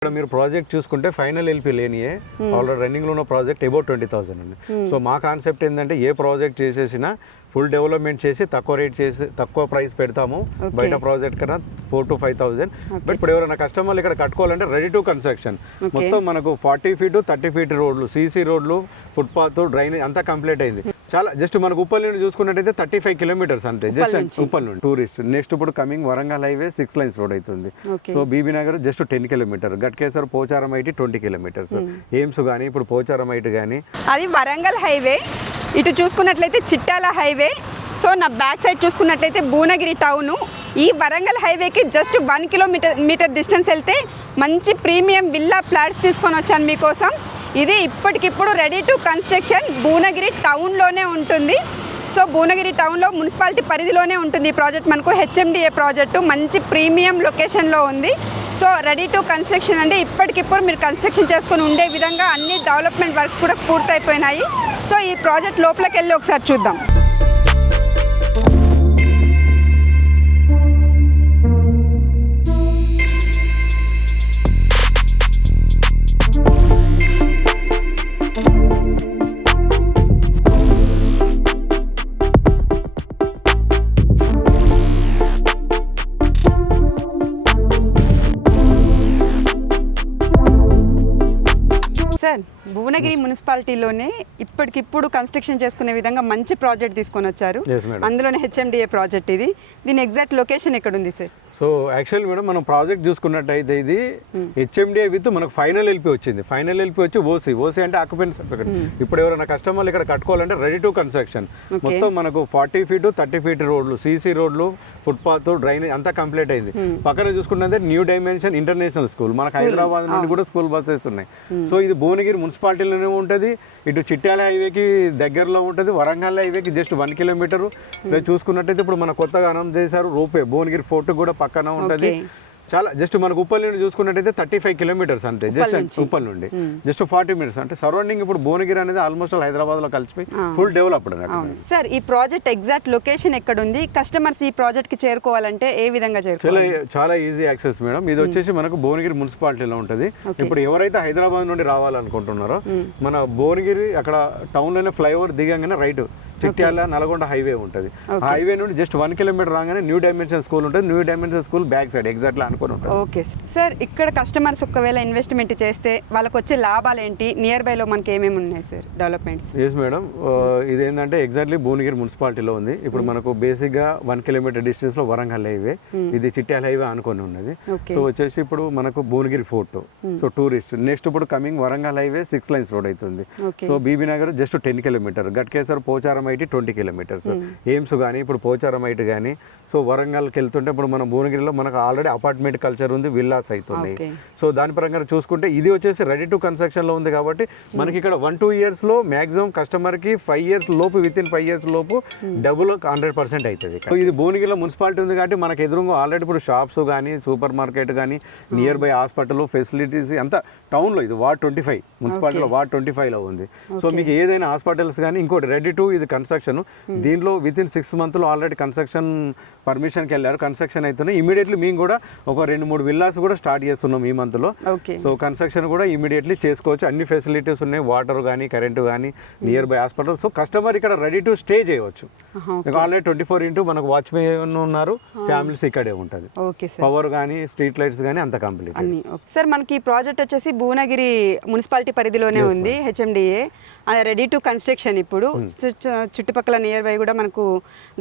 ఇక్కడ మీరు ప్రాజెక్ట్ చూసుకుంటే ఫైనల్ ఎల్పీ లేనియే ఆల్రెడీ రన్నింగ్లో ఉన్న ప్రాజెక్ట్ అబౌట్ 20,000 అండి. సో మా కాన్సెప్ట్ ఏంటంటే ఏ ప్రాజెక్ట్ చేసేసినా ఫుల్ డెవలప్మెంట్ చేసి తక్కువ రేట్ చేసి తక్కువ ప్రైస్ పెడతాము. బయట ప్రాజెక్ట్ కన్నా 4,000 to 5,000. బట్ ఇప్పుడు ఎవరైనా కస్టమర్లు ఇక్కడ కట్టుకోవాలంటే రెడీ టు కన్స్ట్రక్షన్ మొత్తం మనకు 40 feet 30 feet రోడ్లు, సీసీ రోడ్లు, ఫుట్పాత్, డ్రైనేజ్ అంతా కంప్లీట్ అయింది. చాలా జస్ట్ మనకు ఉప్పల్ నుండి చూసుకున్నట్టయితే 35 kilometers అంతే, జస్ట్ ఉప్పల్ నుండి టూరిస్ట్. నెక్స్ట్ ఇప్పుడు coming Warangal highway 6 lanes road అవుతుంది. So Bibi Nagar just 10 kilometers, Ghatkesar Pocharam IT 20 kilometers, AIIMS కానీ ఇప్పుడు పోచారం ఐటీ కానీ అది వరంగల్ హైవే. ఇటు చూసుకున్నట్లయితే చిట్టాల హైవే. సో నా బ్యాక్ సైడ్ చూసుకున్నట్లయితే భువనగిరి టౌను. ఈ వరంగల్ హైవేకి జస్ట్ 1 kilometer డిస్టెన్స్ వెళ్తే మంచి ప్రీమియం విల్లా ఫ్లాట్స్ తీసుకొని వచ్చాను మీకోసం. ఇది ఇప్పటికిప్పుడు రెడీ టు కన్స్ట్రక్షన్ భువనగిరి టౌన్లోనే ఉంటుంది. సో భువనగిరి టౌన్లో మున్సిపాలిటీ పరిధిలోనే ఉంటుంది ఈ ప్రాజెక్ట్. మనకు హెచ్ఎండిఏ ప్రాజెక్టు మంచి ప్రీమియం లొకేషన్లో ఉంది. సో రెడీ టు కన్స్ట్రక్షన్ అంటే ఇప్పటికిప్పుడు మీరు కన్స్ట్రక్షన్ చేసుకుని ఉండే విధంగా అన్ని డెవలప్మెంట్ వర్క్స్ కూడా పూర్తయిపోయినాయి. సో ఈ ప్రాజెక్ట్ లోపలికి వెళ్ళి ఒకసారి చూద్దాం. సార్ భువనగిరి మున్సిపాలిటీలోనే ఇప్పటికిప్పుడు కన్స్ట్రక్షన్ చేసుకునే విధంగా మంచి ప్రాజెక్ట్ తీసుకొని వచ్చారు. అందులోనే హెచ్ఎండిఏ ప్రాజెక్ట్ ఇది. దీని ఎగ్జాక్ట్ లొకేషన్ ఎక్కడ ఉంది సార్? సో యాక్చువల్ మేడం మనం ప్రాజెక్ట్ చూసుకున్నట్టయితే ఇది హెచ్ఎండిఏ విత్ మనకు ఫైనల్ ఎల్పీ వచ్చింది. ఫైనల్ ఎల్పీ వచ్చి ఓసీ అంటే ఆక్యుపెన్సీ సర్టిఫికేట్. ఇప్పుడు ఎవరైనా కస్టమర్లు ఇక్కడ కట్టుకోవాలంటే రెడీ టు కన్స్ట్రక్షన్ మొత్తం మనకు 40 feet 30 feet రోడ్లు, సీసీ రోడ్లు, ఫుట్పాత్, డ్రైనేజ్ అంతా కంప్లీట్ అయింది. పక్కన చూసుకుంటే న్యూ డైమెన్షన్ ఇంటర్నేషనల్ స్కూల్, మనకు హైదరాబాద్ నుండి కూడా స్కూల్ బస్సెస్ ఉన్నాయి. సో ఇది భువనగిరి మున్సిపాలిటీలోనే ఉంటుంది. ఇటు చిట్యాల హైవేకి దగ్గరలో ఉంటుంది, వరంగల్ హైవేకి జస్ట్ 1 kilometer. చూసుకున్నట్టయితే ఇప్పుడు మన కొత్తగా అనౌన్స్ చేశారు రోపే భువనగిరి ఫోర్ట్ కూడా పక్కన ఉంటుంది. చాలా జస్ట్ మనకు ఉప్పల్ నుండి చూసుకున్నట్టయితే 35 kilometers అంతే, జస్ట్ ఉప్పల్ నుండి జస్ట్ 40 minutes. అంటే సరౌండింగ్ ఇప్పుడు భువనగిరి అనేది ఆల్మోస్ట్ హైదరాబాద్ లో కలిసిపోయి ఫుల్ డెవలప్డ్. సార్ ఈ ప్రాజెక్ట్ ఎగ్జాక్ట్ లొకేషన్ ఎక్కడ ఉంది? కస్టమర్స్ ఈ ప్రాజెక్ట్ కి చేరుకోవాలంటే ఏ విధంగా చేరుకోవాలి? చాలా ఈజీ యాక్సెస్ మేడం. ఇది వచ్చేసి మనకు భువనగిరి మున్సిపాలిటీలో ఉంటుంది. ఇప్పుడు ఎవరైతే హైదరాబాద్ నుండి రావాలనుకుంటున్నారో మన భువనగిరి అక్కడ టౌన్ లోనే ఫ్లైఓవర్ దిగంగానే రైట్ చిట్యాల నల్గొండ హైవే ఉంటుంది. ఆ హైవే నుండి జస్ట్ 1 kilometer రాగానే న్యూ డైమెన్షన్ స్కూల్ ఉంటుంది. New dimension school back side exactly అనుకుని ఉంటుంది. ఓకే సార్, ఇక్కడ కస్టమర్స్ ఒకవేళ ఇన్వెస్ట్మెంట్ చేస్తే వాళ్ళకి వచ్చే లాభాలు ఏంటి? నియర్ బై లో మనకి ఏమేమి ఉన్నాయి సార్ డెవలప్మెంట్స్? ఎస్ మేడం, ఇది ఏంటంటే ఎగ్జాక్ట్లీ భువనగిరి మున్సిపాలిటీలో ఉంది. ఇప్పుడు మనకు బేసిక్ గా 1 kilometer డిస్టెన్స్ లో వరంగల్ హైవే, ఇది చిట్యాల హైవే అనుకొని ఉన్నది. సో వచ్చేసి ఇప్పుడు మనకు Bhuvanagiri fort, so tourist. Next ఇప్పుడు coming Warangal highway 6 lanes road అవుతుంది. So Bibi Nagar just 10 kilometers, Ghatkesar Pocharam IT 20 kilometers, AIIMS కానీ ఇప్పుడు పోచారం ఐటీ కానీ. సో వరంగల్కి వెళ్తుంటే ఇప్పుడు మన భువనగిరిలో మనకు ఆల్రెడీ అపార్ట్మెంట్ కల్చర్ ఉంది, విల్లాస్ అవుతున్నాయి. సో దాని పరంగా చూసుకుంటే ఇది వచ్చేసి రెడీ టు కన్స్ట్రక్షన్ లో ఉంది కాబట్టి మనకి ఇక్కడ 1-2 years లో మాక్సిమం కస్టమర్ కి 5 years లోపు, విత్ ఇన్ 5 years లోపు డబుల్ 100% అవుతుంది. ఇది భువనగిరిలో మున్సిపాలిటీ ఉంది కాబట్టి మనకి ఎదురుగా ఆల్రెడీ ఇప్పుడు షాప్స్ కానీ, సూపర్ మార్కెట్ కానీ, నియర్ బై హాస్పిటల్ ఫెసిలిటీస్ అంతా టౌన్ లో. ఇది వార్డ్ 25 మున్సిపాలిటీలో వార్డ్ 25 లో ఉంది. సో మీకు ఏదైనా హాస్పిటల్స్ కానీ ఇంకోటి రెడీ టు ఇది కన్స్ట్రక్షన్. దీంట్లో విత్ ఇన్ 6 months లో ఆల్రెడీ కన్స్ట్రక్షన్ పర్మిషన్కి వెళ్ళారు, కన్స్ట్రక్షన్ అవుతున్నాయి. ఇమీడియట్లీ మేము కూడా ఒక 2-3 విల్లాస్ కూడా స్టార్ట్ చేస్తున్నాం ఈ మంత్ లో. సో కన్స్ట్రక్షన్ కూడా ఇమీడియట్లీ చేసుకోవచ్చు. అన్ని ఫెసిలిటీస్ ఉన్నాయి, వాటర్ కానీ, కరెంటు కానీ, near by hospital. So customer ఇక్కడ రెడీ టు స్టే చేయవచ్చు. ఆల్రెడీ 24x మనకు వాచ్మెన్ ఉన్నారు, ఫ్యామిలీస్ ఇక్కడే ఉంటుంది. పవర్ కానీ, స్ట్రీట్ లైట్స్ కానీ అంత కంప్లీట్. సార్ మనకి ఈ ప్రాజెక్ట్ వచ్చేసి భువనగిరి మున్సిపాలిటీ పరిధిలోనే ఉంది, హెచ్ఎండిఏ రెడీ టు కన్స్ట్రక్షన్. ఇప్పుడు చుట్టుపక్కల నియర్ బై కూడా మనకు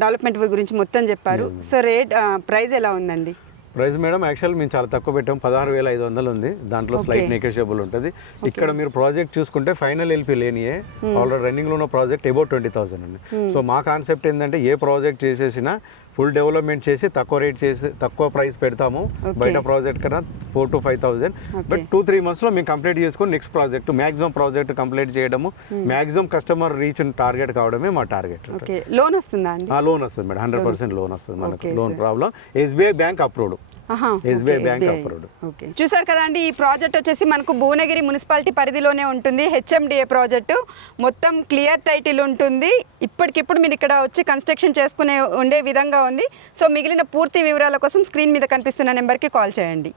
డెవలప్మెంట్ గురించి మొత్తం చెప్పారు. సో రేట్ ప్రైస్ ఎలా ఉందండి? ప్రైస్ మేడం యాక్చువల్ మేము చాలా తక్కువ పెట్టాం, 16,500 ఉంది. దాంట్లో స్లైట్ నెగోషియబుల్ ఉంటుంది. ఇక్కడ మీరు ప్రాజెక్ట్ చూసుకుంటే ఫైనల్ ఎల్పీ లేనియే ఆల్రెడీ రన్నింగ్లో ఉన్న ప్రాజెక్ట్ అబౌట్ 20,000 అండి. సో మా కాన్సెప్ట్ ఏంటంటే ఏ ప్రాజెక్ట్ చేసేసినా ఫుల్ డెవలప్మెంట్ చేసి తక్కువ రేట్ చేసి తక్కువ ప్రైస్ పెడతాము. బయట ప్రాజెక్ట్ కన్నా 4,000 to 5,000. బట్ 2-3 months లో మేము కంప్లీట్ చేసుకొని next project maximum project complete చేయడము, మ్యాక్సిమం కస్టమర్ రీచ్ టార్గెట్ కావడమే మా టార్గెట్. లోన్ వస్తుందా అండి? లోన్ వస్తుంది మేడం, 100% లోన్ వస్తుంది మనకు. Loan problem SBI bank approved. చూసారు కదా అండి, ఈ ప్రాజెక్ట్ వచ్చేసి మనకు భువనగిరి మున్సిపాలిటీ పరిధిలోనే ఉంటుంది. హెచ్ఎండిఏ ప్రాజెక్టు మొత్తం క్లియర్ టైటిల్ ఉంటుంది. ఇప్పటికిప్పుడు మీరు ఇక్కడ వచ్చి కన్స్ట్రక్షన్ చేసుకునే ఉండే విధంగా ఉంది. సో మిగిలిన పూర్తి వివరాల కోసం స్క్రీన్ మీద కనిపిస్తున్న నెంబర్కి కాల్ చేయండి.